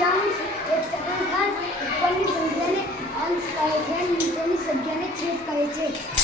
દશાંશ એક ચતુર્થાંશ ઉપરની સંખ્યાને અંશ કહે છે, નીચેની સંખ્યાને છેદ કહે છે.